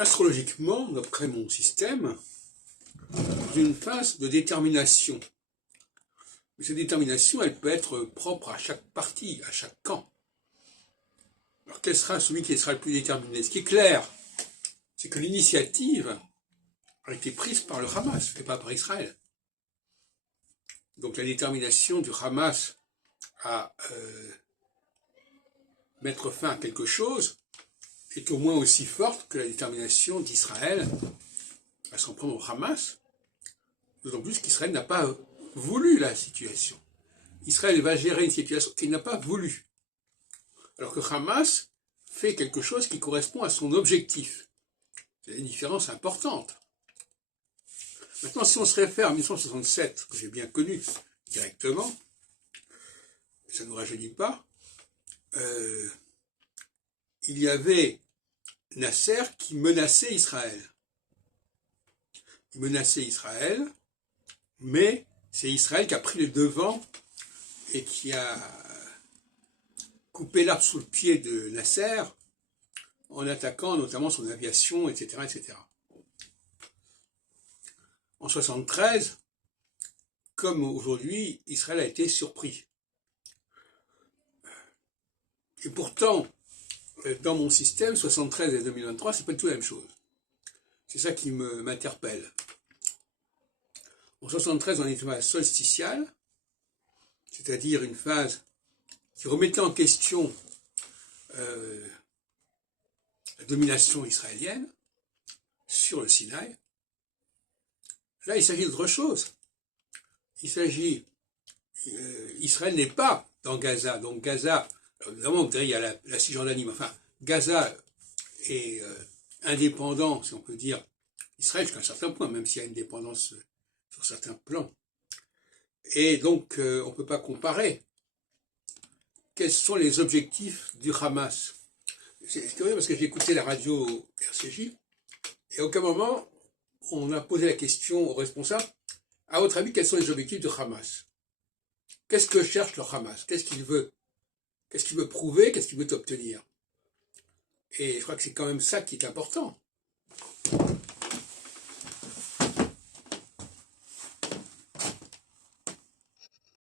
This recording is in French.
Astrologiquement, d'après mon système, dans une phase de détermination. Mais cette détermination, elle peut être propre à chaque partie, à chaque camp. Alors quel sera celui qui sera le plus déterminé? Ce qui est clair, c'est que l'initiative a été prise par le Hamas et pas par Israël. Donc la détermination du Hamas à mettre fin à quelque chose est au moins aussi forte que la détermination d'Israël à s'en prendre au Hamas, d'autant plus qu'Israël n'a pas voulu la situation. Israël va gérer une situation qu'il n'a pas voulu, alors que Hamas fait quelque chose qui correspond à son objectif. C'est une différence importante. Maintenant, si on se réfère à 1967, que j'ai bien connu directement, ça ne nous rajeunit pas, il y avait Nasser qui menaçait Israël. Il menaçait Israël, mais c'est Israël qui a pris le devant et qui a coupé l'arbre sous le pied de Nasser en attaquant notamment son aviation, etc., etc. En 1973, comme aujourd'hui, Israël a été surpris. Et pourtant, dans mon système, 73 et 2023, c'est pas du tout la même chose. C'est ça qui m'interpelle. En 73, on est dans la solsticiale, c'est-à-dire une phase qui remettait en question la domination israélienne sur le Sinaï. Là, il s'agit d'autre chose. Il s'agit, Israël n'est pas dans Gaza, donc Gaza, évidemment, vous direz, il y a la Cisjordanie, mais enfin, Gaza est indépendant, si on peut dire, Israël jusqu'à un certain point, même s'il y a une dépendance sur certains plans. Et donc, on ne peut pas comparer. Quels sont les objectifs du Hamas? C'est curieux parce que j'ai écouté la radio RCJ, et à aucun moment, on a posé la question aux responsables, à votre avis, quels sont les objectifs du Hamas? Qu'est-ce que cherche le Hamas? Qu'est-ce qu'il veut? Qu'est-ce qu'il veut prouver? Qu'est-ce qu'il veut obtenir? Et je crois que c'est quand même ça qui est important.